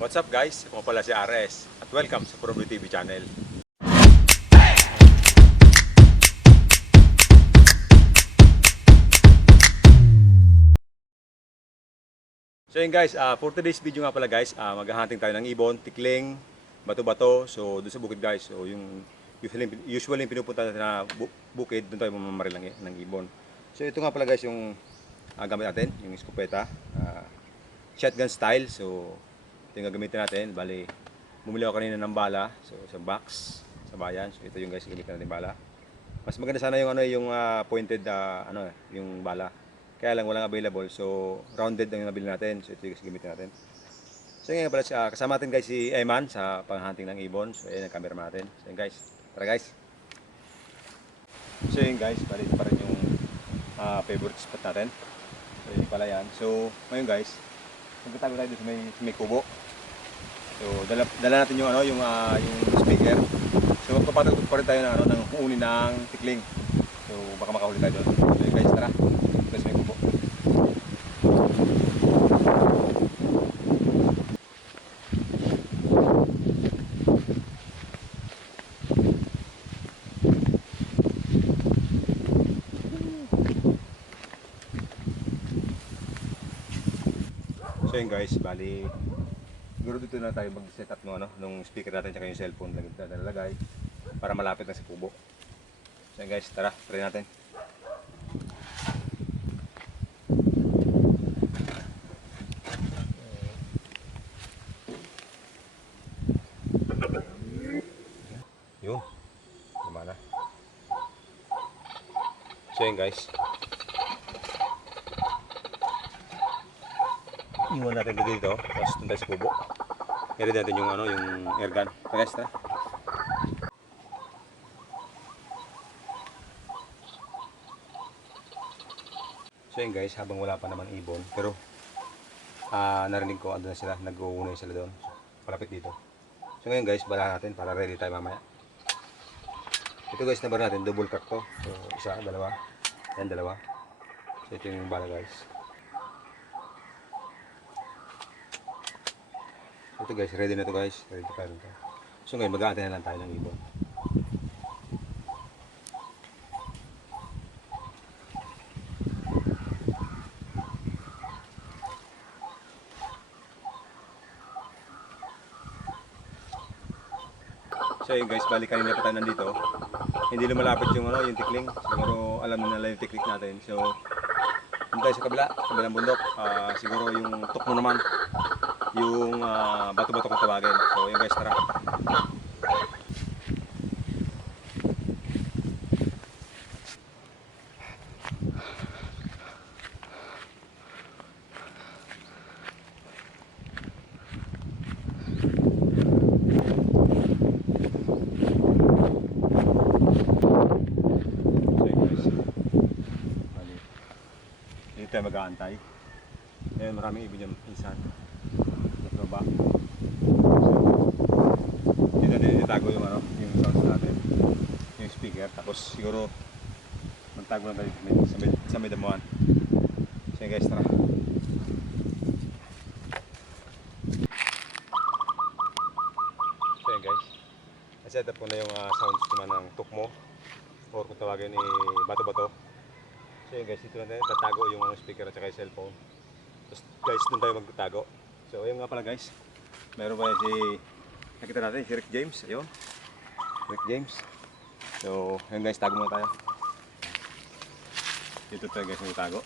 What's up guys? Ako pala si RS at welcome sa Proby TV channel. So yun guys, for today's video nga pala guys, maghahunting tayo ng ibon, tikling, bato-bato. So doon sa bukid guys, so yung usually pinupunta natin na bukid, doon tayo mamamaril ng ibon. So ito nga pala guys yung gamit natin, yung escopeta, shotgun style. So ito yung gagamitin natin. Bali, bumili ako kanina ng bala. So sa box, sa bayan. So ito yung guys, gamitin natin bala. Mas maganda sana yung pointed yung bala. Kaya lang walang available. So rounded lang yung nabili natin. So ito yung gamitin natin. So ngayon pala kasama natin guys si Eman sa panghunting ng ibon. So ayan ang camera natin. So yun guys. Tara guys. So yun guys, bali ito pa rin yung favorite spot natin. So yun pala yan. So ngayon guys, magkatago tayo dito sa may kubo. So dala natin yung yung speaker. So magpapatugtog pa rin tayo ng huni ng tikling. So baka makahuli tayo doon. So yun guys, tara. Dito sa may kubo. So yun guys, bali siguro dito na tayo mag-set up nung speaker natin at yung cellphone na nalalagay para malapit na sa kubo. So yun guys, tara, try natin. Yun, gumana. So yun guys, iwan natin dito, tapos doon tayo sa kubo. I-ready natin yung air gun. Guys, tara. So yun guys, habang wala pa naman ibon, pero narinig ko andun na sila, nag-uunay sila doon. Palapit dito. So ngayon guys, bala natin para ready tayo mamaya. Ito guys, nabar natin, double crack to. So isa, dalawa. Yan, dalawa. So ito yung bala guys. Ito guys, ready na to guys. Ready to fire na to. So ngayon, mag-aantay na lang tayo ng ibon. So yun guys, bali kanina pa tayo nandito. Hindi lumalapit yung tikling. Siguro alam na lang yung technique natin. So doon tayo sa kabilang bundok. Siguro yung tukmo naman. Yung bato-bato kung tawagin. So yun guys, tara. Dito tayo mag-aantay. Ngayon maraming ibon yung insan. Sa baba. So, dito din itago yung sounds natin. Yung speaker. Tapos siguro magtago lang tayo sa may damuhan. So guys, tara. So yun guys. Naset up ko na yung sounds naman ng tukmo. Or kung tawagin bato-bato. So yun guys, dito na tayo tatago yung speaker at saka yung cellphone. Tapos guys, doon tayo magtatago. So ayun nga pala guys, meron pa nakita natin, si Rick James. Ayun, Rick James. So ayun guys, tago muna tayo. Dito tayo guys, magtago.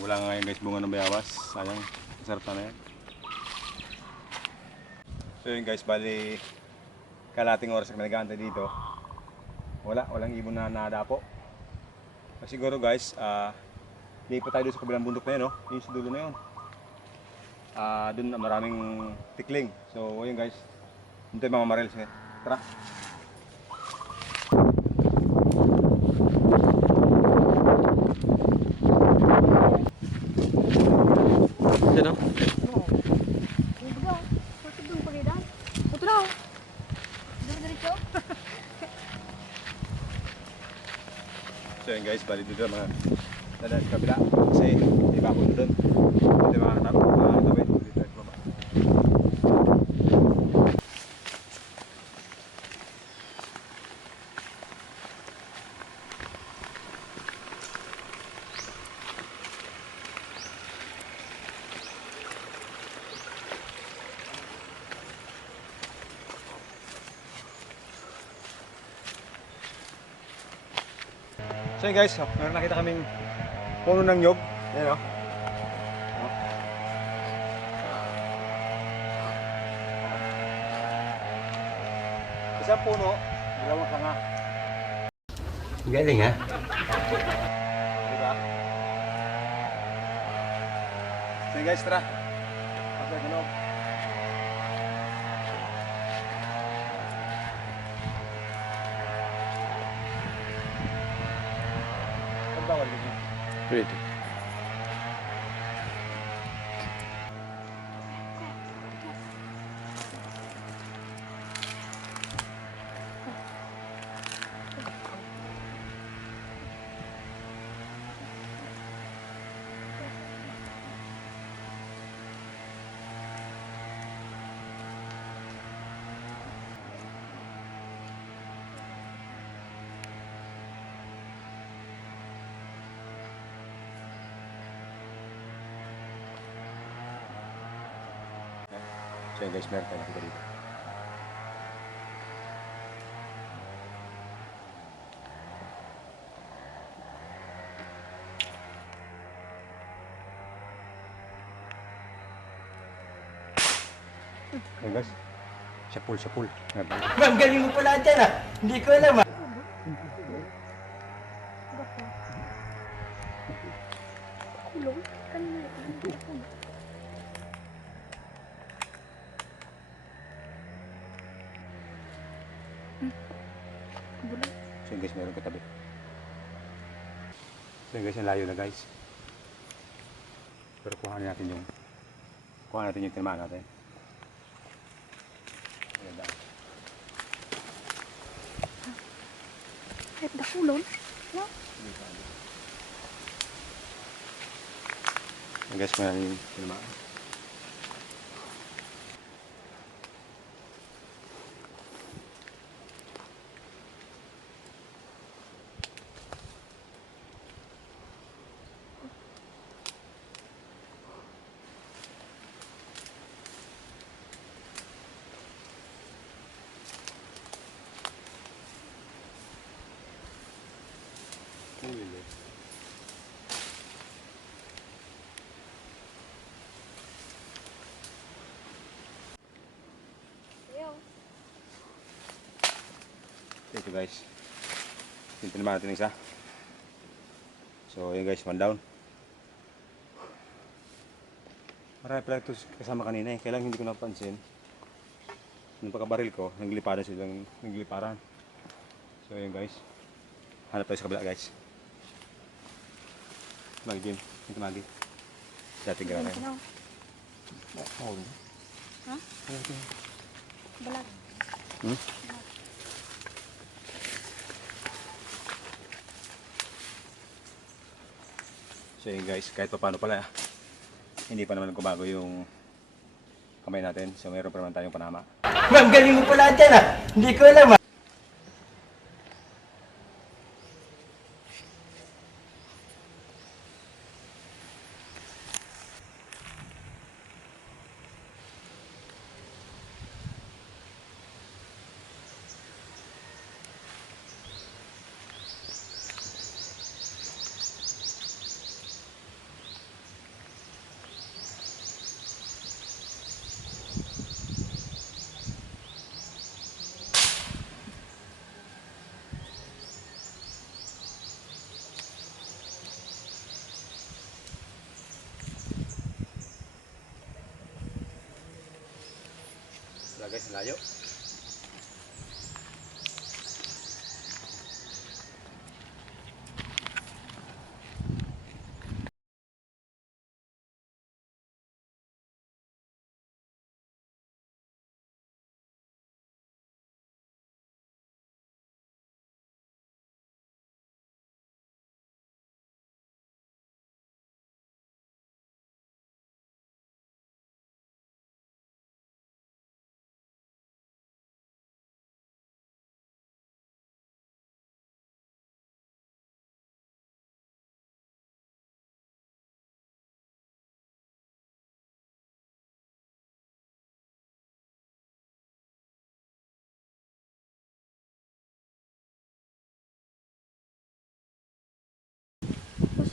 Wala nga ngayon guys, bunga ng bayawas. Sayang, masarap na yan. So yun guys, bali kalating oras kami nag-aantay dito. Walang ibon na nadapo. Siguro guys, lipat tayo doon sa kabilang bundok na yun, yung sa dulo na yun. Doon maraming tikling. So ayun guys, doon tayo mamamaril. Tara. Diyan o? Oo. Yung baga, bakit doon pagidaan? Ito na. Diretso. So yun guys, bali dito mga dadaan sa kabila kasi iba ko doon. Di ba? So yun guys, meron nakita kaming puno ng nyog. Ayan o. Isang puno, dalawang sanga. Galing ha? Diba? So yun guys, tara. Okay, ganun. Bawal dito. Pwede. So yun guys, meron tayo nakita dito. Ayan guys, syapul. Ma'am, galing mo pala dyan ah. Hindi ko alam ah. Kulong? Kanina. Kulong. Bulan. So yun guys, meron katabi. So yun guys, ang layo na guys. Pero kuhanin natin yung tinamaan natin. Ayan daan. Kahit na kulong? No? Ayan guys, meron yung tinamaan. Ayaw. Ito guys, yung tinamaan natin isa. So yun guys, one down. Marami pala ito kasama kanina eh, kailang hindi ko napansin. Nung pagkabaril ko, nagliparan silang nagliparan. So yun guys, hanap tayo sa kabila guys. Tumagi din, yung tumagi. Dating gano'n na yun. Oo. Ha? Balag. Hmm? So yun guys, kahit pa paano pala, hindi pa naman nagbabago yung kamay natin. So mayroon pa naman tayong panama. Ma'am, galing mo pala dyan ah. Hindi ko alam ah. Wala guys, layo.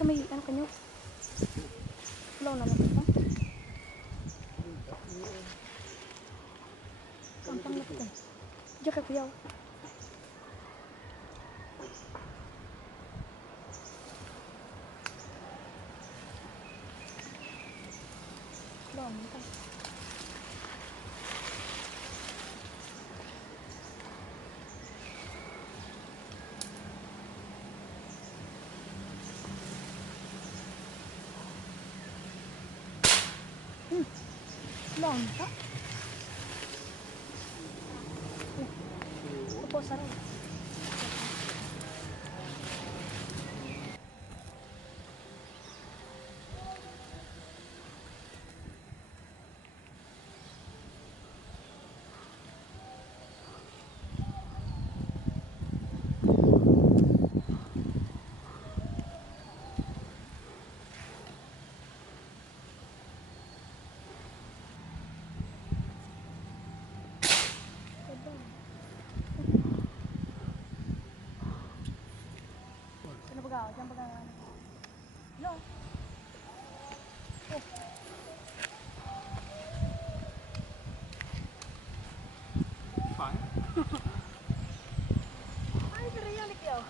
may ano kanyo? Wala naman ito. Kampang na ito. Diyan ka kuyaw. Wala naman ito. Wala naman ito. Opo, sarap. Sino ba ka? Sino ba ka? Hello? Oh. Ay, pero yan ikaw.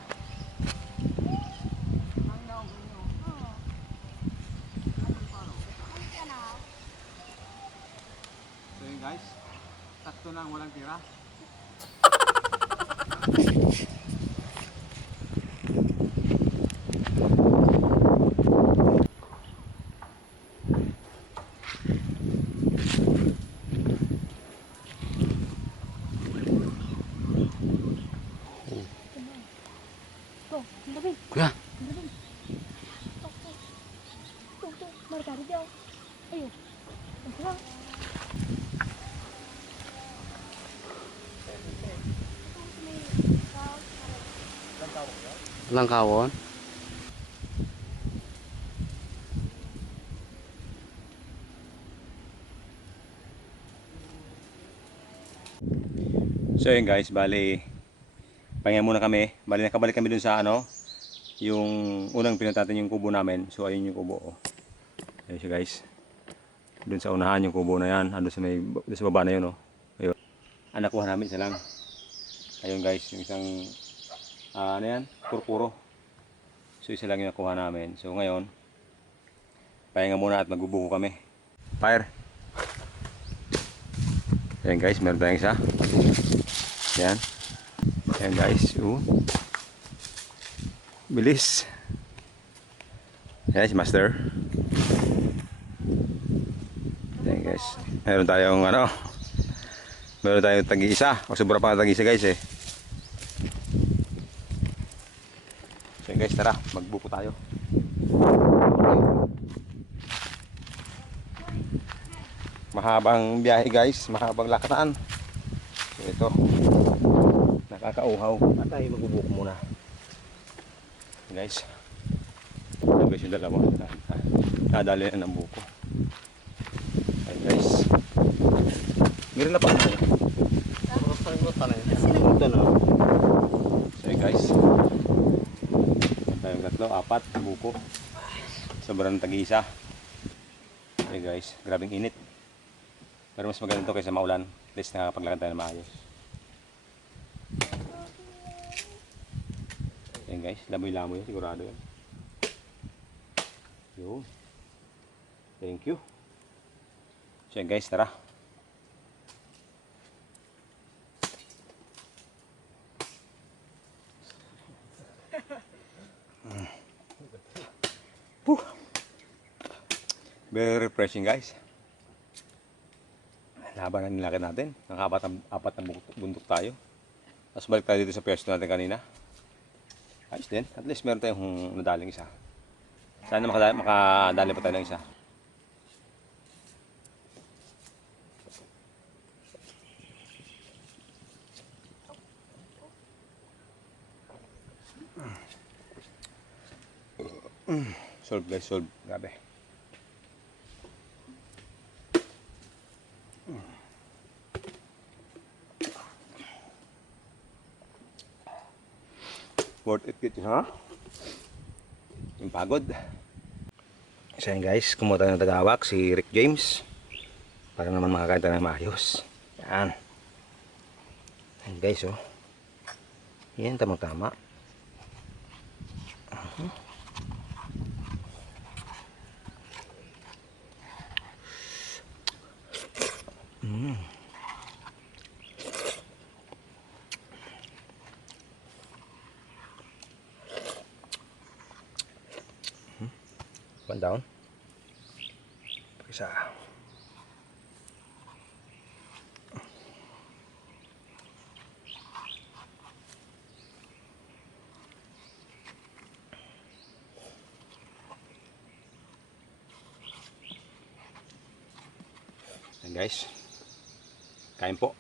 So yun guys, sakto lang walang tira. Oh, ang gabi. Kuya, Ang gabi. Ito, markari daw. Ayun. Ang sarap. Langkawon. So yun guys, bali pahinga muna kami. Bali nakabalik kami dun sa ano, yung unang pinunta natin yung kubo namin. So ayun yung kubo. Oh. Ayun siya guys. Dun sa unahan yung kubo na yan. Ano sa may dun sa baba na yun oh. Ayun. Ang nakuha namin isa lang. Ayun guys, yung isang ano yan, purpuro. So isa lang yung nakuha namin. So ngayon, pahinga muna at magbubuko kami. Fire. Ayan guys, meron tayong isa. Ayan. Ayan guys. Bilis. Ayan si Master. Ayan guys. Meron tayong ano. Meron tayong tag-isa. O sobra pa tag-isa guys eh. So guys, tara. Magbuko tayo. Mahabang biyahe guys, mahabang lakatan. So ito, nakakauhaw. At tayo magbubuko muna. Guys, ito guys yung dalawa. Nadali na ng buko. Ayan guys. Meron na pa. So yun guys. Tayong tatlo, apat, buko. Sobrang tag-isa. Ayan guys, grabing init. Pero mas maganda ito kaysa maulan. At least nakakapaglakad tayo na maayos. Ayan guys, lamoy-lamoy yun, sigurado yun. Yun. Thank you. So yan guys, tara. Very refreshing guys. Laban ang nilakad natin. Apat na bundok tayo. Tapos balik tayo dito sa pwesto natin kanina. Ayos din. At least meron tayong nadaling isa. Sana makadali pa tayo ng isa. Solve guys, solve. Grabe. Worth it, ha? yung pagod. So yan guys, kumuha tayo ng tagawak, si Rick James. Para naman makakain tayo ng maayos. Yan. Yan guys, oh. Yan, tamang-tama. One down. Isa. Yan guys. Kain po.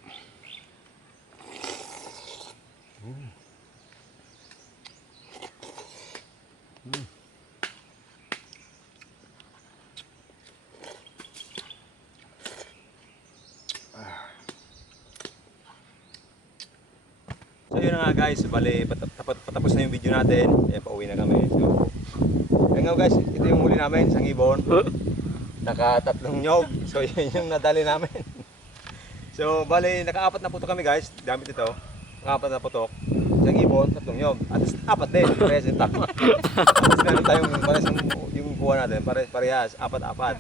So yun na nga guys, bali patapos na yung video natin, pauwi na kami. So, ayun nga guys, ito yung huli namin, isang ibon. Naka-3 nyog, so yun yung nadali namin. So bali, naka-4 na putok kami guys, gamit ito. Naka-4 na putok, isang ibon, 3 nyog. At 4 din, parehas yung tama. Tapos meron tayong, parehas yung kuha natin, parehas, 4.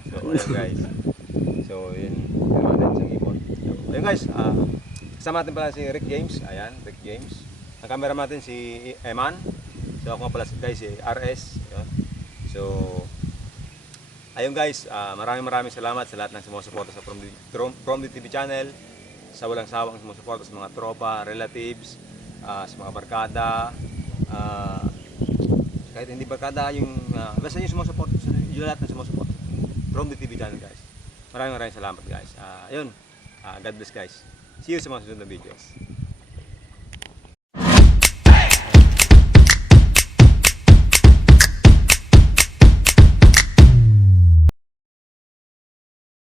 So ayun guys. So yun natin, isang ibon. So, ayun guys, kasama natin pala si Rick James. Ayan, Rick James. Ang camera natin si Eman. So ako nga pala guys si RS. Ayan. So ayun guys, maraming salamat sa lahat ng sumusuporta sa From the TV channel. Sa walang sawang sumusuporta sa mga tropa, relatives, sa mga barkada, kahit hindi barkada, yung basta yung sumusuporta, yung lahat ng sumusuporta From the TV channel guys. Maraming salamat guys. Ayun, God bless guys. See you sa mga susunod na videos.